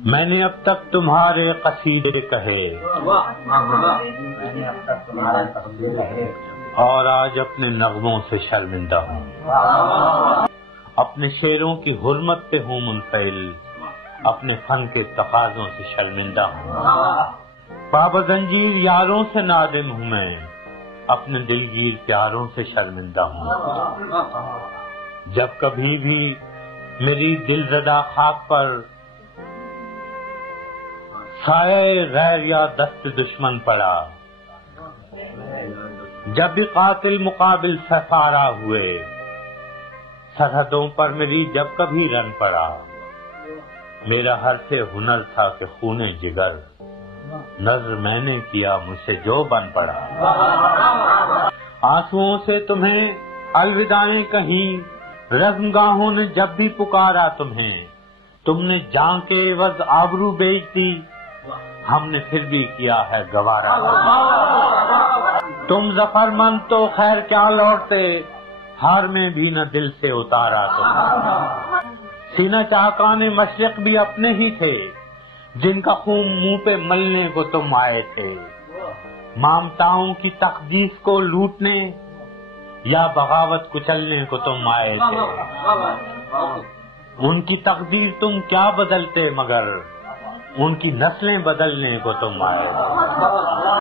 میں نے اب تک تمہارے قصیدے کہے اور آج اپنے نغموں سے شرمندہ ہوں، اپنے شعروں کی حرمت پہ ہوں منفعل، اپنے فن کے تقاضوں سے شرمندہ ہوں، پابند زنجیر یاروں سے نادم ہوں، میں اپنے دلگیر پیاروں سے شرمندہ ہوں۔ جب کبھی بھی میری دل زدہ خاک پر سایہ غیر یا دست دشمن پڑا، جب بھی قاتل مقابل سفارا ہوئے، سرحدوں پر میری جب کبھی رن پڑا، میرا ہر سے ہنر تھا کہ خون جگر نظر میں نے کیا مجھ سے جو بن پڑا۔ آنسوؤں سے تمہیں الوداعیں کہیں، رزمگاہوں نے جب بھی پکارا تمہیں، تم نے جان کے عوض آبرو بیچ دی، ہم نے پھر بھی کیا ہے گوارا۔ تم ظفر مند تو خیر کیا لوٹتے، ہار میں بھی نہ دل سے اتارا تم۔ سینہ چاکان مشرق بھی اپنے ہی تھے، جن کا خون منہ پہ ملنے کو تم آئے تھے، مامتاؤں کی تقدیس کو لوٹنے یا بغاوت کچلنے کو تم آئے تھے۔ ان کی تقدیر تم کیا بدلتے، مگر ان کی نسلیں بدلنے کو تم آئے تھے۔